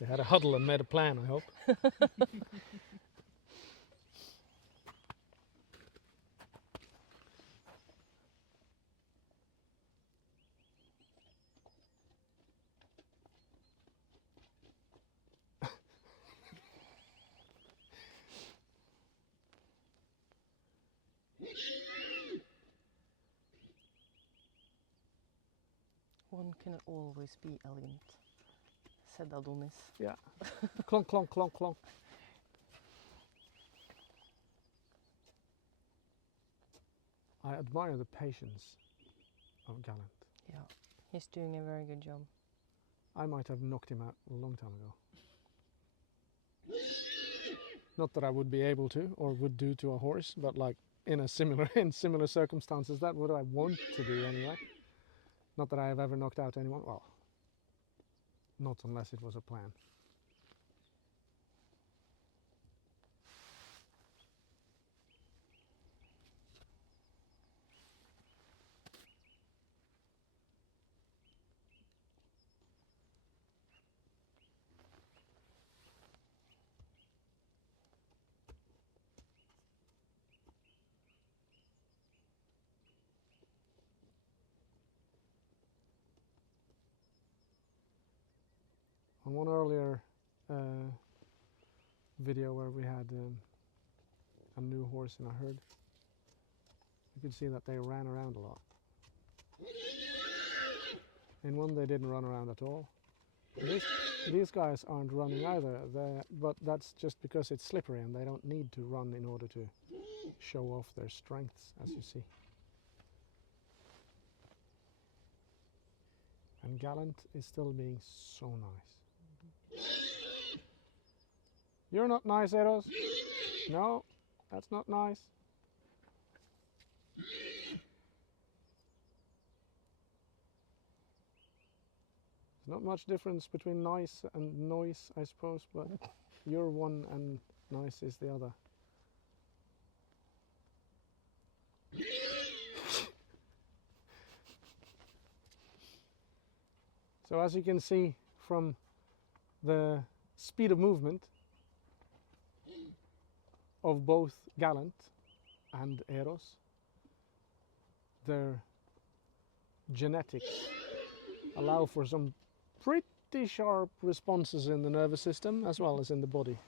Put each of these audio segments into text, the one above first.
They had a huddle and made a plan, I hope. One can always be elegant, said Adonis. Yeah. Clonk, clonk, clonk, clonk. I admire the patience of Gallant. Yeah, he's doing a very good job. I might have knocked him out a long time ago. Not that I would be able to or would do to a horse, but like in similar circumstances, that would I want to do anyway. Not that I have ever knocked out anyone. Well, not unless it was a plan. On one earlier video where we had a new horse in a herd, you could see that they ran around a lot. In one they didn't run around at all. These guys aren't running either, but that's just because it's slippery and they don't need to run in order to show off their strengths, as you see. And Gallant is still being so nice. You're not nice, Eros. No, that's not nice. There's not much difference between nice and noise, I suppose, but you're one and nice is the other. So as you can see from the speed of movement of both Gallant and Eros, their genetics allow for some pretty sharp responses in the nervous system as well as in the body.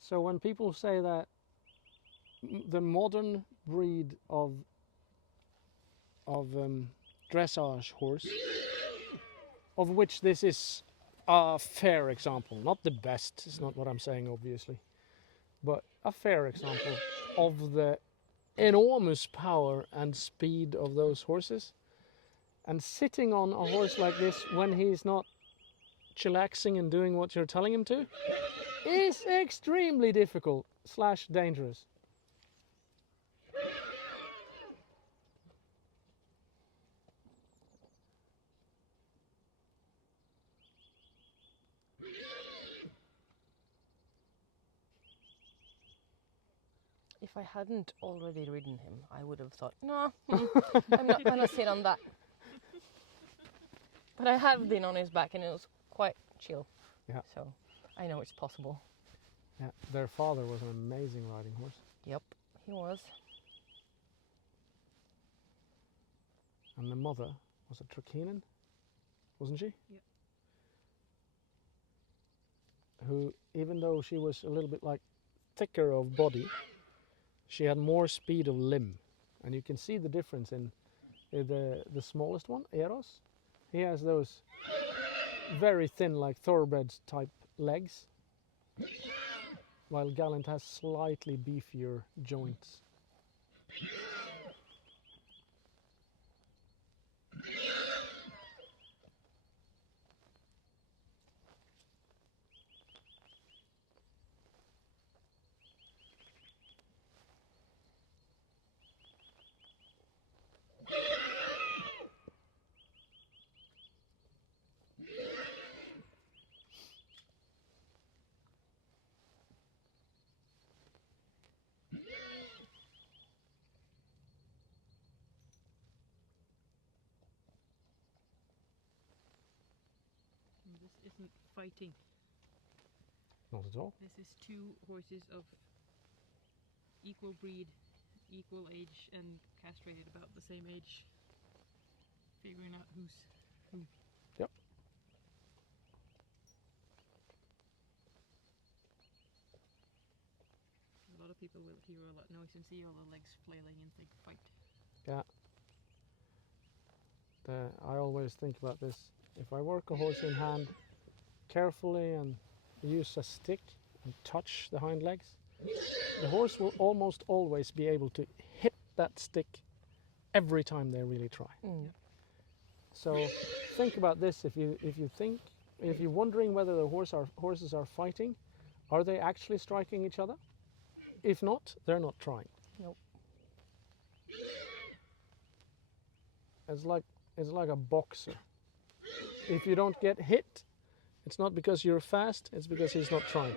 So when people say that the modern breed of dressage horse, of which this is a fair example, not the best, it's not what I'm saying obviously, but a fair example of the enormous power and speed of those horses, and sitting on a horse like this when he's not chillaxing and doing what you're telling him to is extremely difficult / dangerous. If I hadn't already ridden him, I would have thought, no, I'm not going to sit on that. But I have been on his back and it was quite chill. Yeah. So I know it's possible. Yeah, their father was an amazing riding horse. Yep, he was. And the mother was a Trakehnen, wasn't she? Yeah. Who, even though she was a little bit like thicker of body, she had more speed of limb. And you can see the difference in the smallest one, Eros. He has those very thin, like thoroughbreds type legs, while Gallant has slightly beefier joints. isn't fighting. Not at all. This is two horses of equal breed, equal age, and castrated about the same age. Figuring out who's who. Yep. A lot of people will hear a lot of noise and see all the legs flailing and think fight. Yeah. I always think about this. If I work a horse in hand carefully and use a stick and touch the hind legs, the horse will almost always be able to hit that stick every time they really try. Mm. So think about this. If you're wondering whether the horses are fighting, are they actually striking each other? If not, they're not trying. Nope. It's like a boxer. If you don't get hit, it's not because you're fast, it's because he's not trying.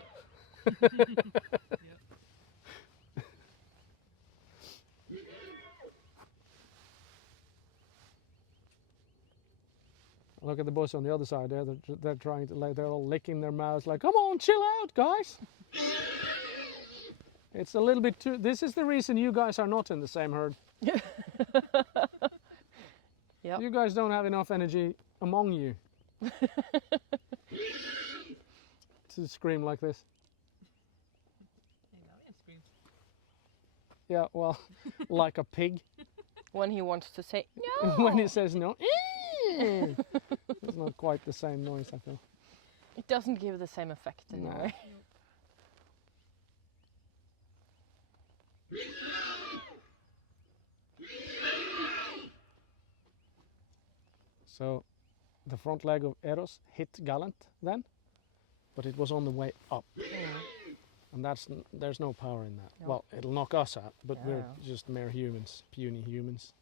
Look at the boys on the other side there. They're trying to, like, they're all licking their mouths like, come on, chill out, guys. It's a little bit too, this is the reason you guys are not in the same herd. Yep. You guys don't have enough energy among you to scream like this. Hey, Gallant screams. Yeah, well, like a pig. When he wants to say no. When he says no, it's not quite the same noise, I feel. It doesn't give the same effect anyway. So the front leg of Eros hit Gallant then, but it was on the way up. And there's no power in that. No. Well, it'll knock us out, but we're Yeah. just mere humans, puny humans.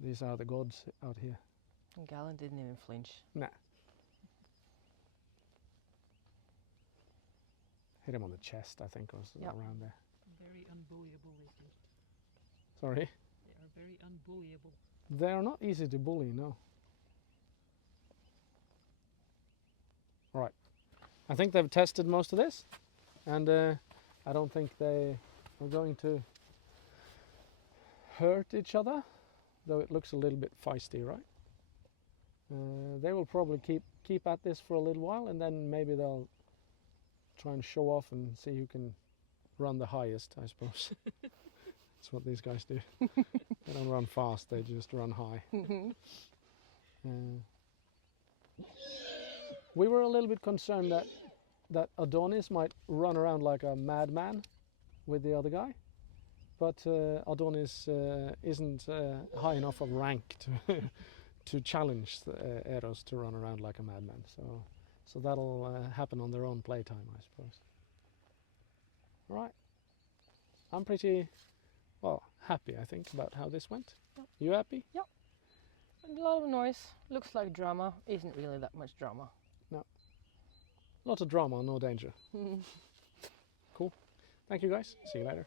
These are the gods out here. And Gallant didn't even flinch. Nah. Hit him on the chest, I think, or Yep. around there. Very unbullyable, they seem. Sorry? They are very unbullyable. They are not easy to bully, no. Right. I think they've tested most of this, and I don't think they are going to hurt each other, though it looks a little bit feisty, right? They will probably keep at this for a little while, and then maybe they'll try and show off and see who can run the highest, I suppose. That's what these guys do. They don't run fast, they just run high. We were a little bit concerned that Adonis might run around like a madman with the other guy, but Adonis isn't high enough of rank to to challenge Eros to run around like a madman. So that'll happen on their own playtime, I suppose. All right. I'm pretty, well, happy, I think, about how this went. Yep. You happy? Yep. A lot of noise. Looks like drama. Isn't really that much drama. Lots of drama, no danger. Cool. Thank you guys. See you later.